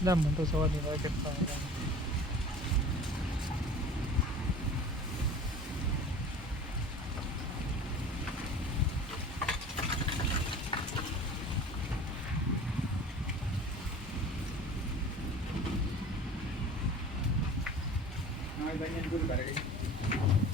ના મને તો સવારની માર્કેટ ખાવા હા, બને ગુરુ કરે.